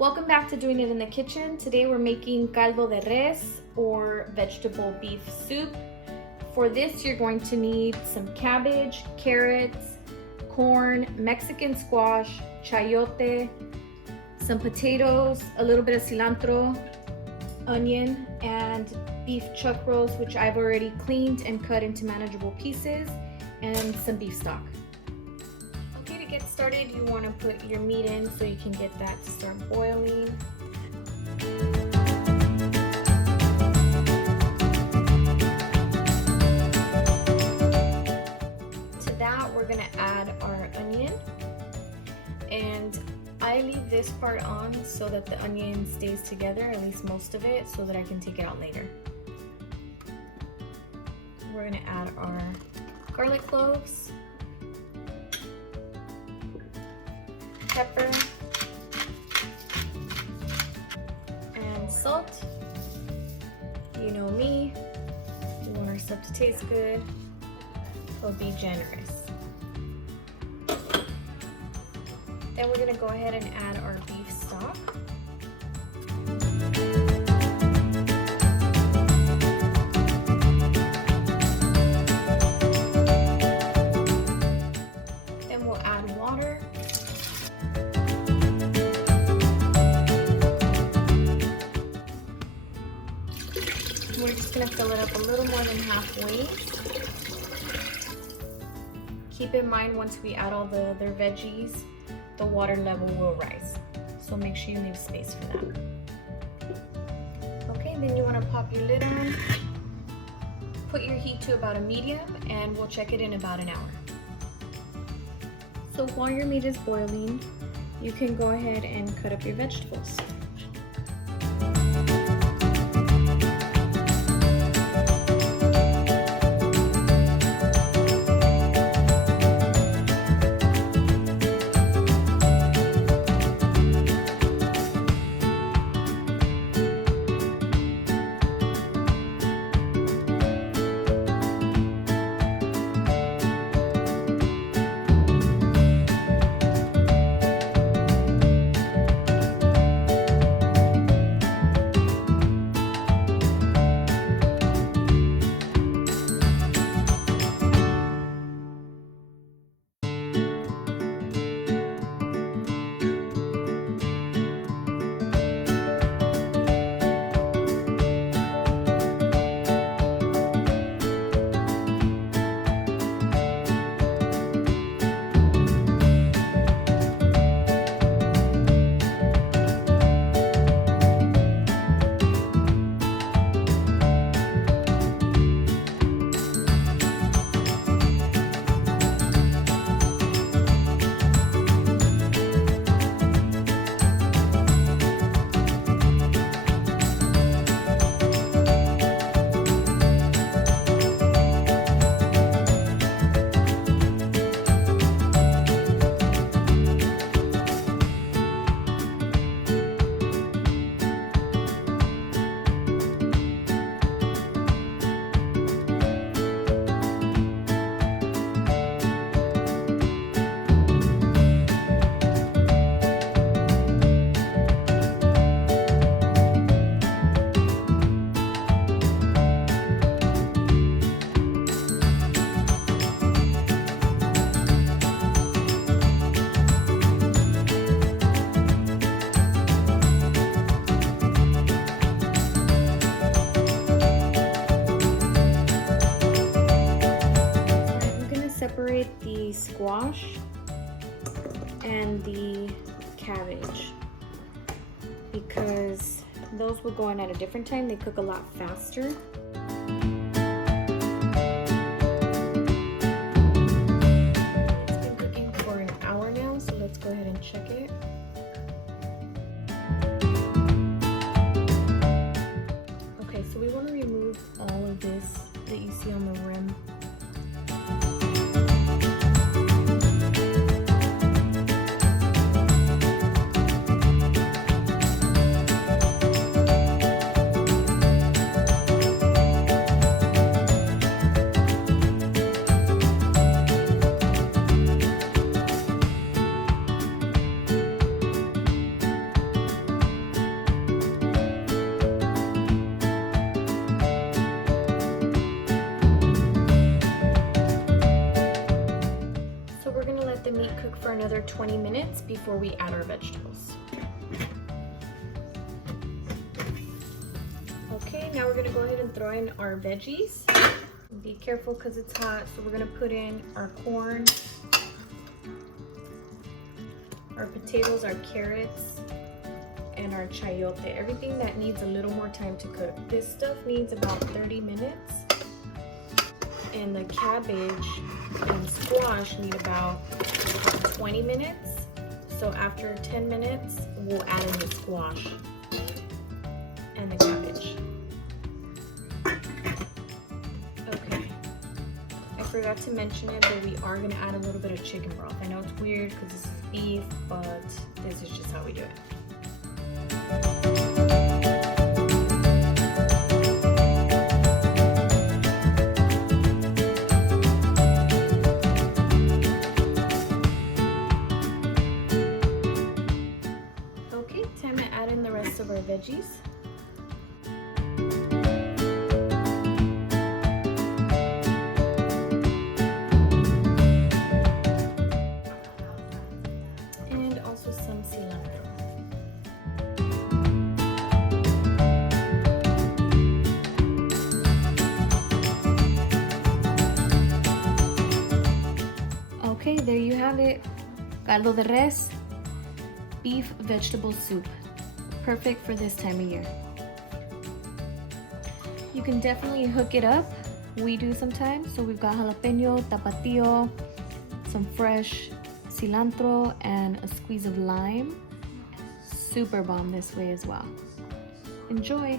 Welcome back to Doing It in the Kitchen. Today we're making caldo de res or vegetable beef soup. For this you're going to need some cabbage, carrots, corn, Mexican squash, chayote, some potatoes, a little bit of cilantro, onion, and beef chuck roast, which I've already cleaned and cut into manageable pieces, and some beef stock. Okay, to get started, you want to put your meat in so you can get that to start boiling. To that, we're going to add our onion, and I leave this part on so that the onion stays together, at least most of it, so that I can take it out later. We're going to add our garlic cloves, pepper, and salt. You know me, we want our stuff to taste good, so be generous. Then we're going to go ahead and add our beef stock. Then we'll add water. We're just going to fill it up a little more than halfway. Keep in mind, once we add all the other veggies, the water level will rise, so make sure you leave space for that. Okay, then you want to pop your lid on, put your heat to about a medium, and we'll check it in about an hour. So while your meat is boiling, you can go ahead and cut up your vegetables. Separate the squash and the cabbage because those will go in at a different time. They cook a lot faster. It's been cooking for an hour now, so let's go ahead and check it. Okay, so we want to remove all of this that you see on the rim. before we add our vegetables. Okay, now we're gonna go ahead and throw in our veggies. Be careful because it's hot, so we're gonna put in our corn, our potatoes, our carrots, and our chayote. Everything that needs a little more time to cook. This stuff needs about 30 minutes, and the cabbage and squash need about 20 minutes. So after 10 minutes, we'll add in the squash and the cabbage. Okay, I forgot to mention it, but we are gonna add a little bit of chicken broth. I know it's weird because this is beef, but this is just how we do it. Okay, time to add in the rest of our veggies. And also some cilantro. Okay, there you have it. Caldo de res, beef vegetable soup. Perfect for this time of year. You can definitely hook it up. We do sometimes. So we've got jalapeno, tapatio, some fresh cilantro, and a squeeze of lime. Super bomb this way as well. Enjoy!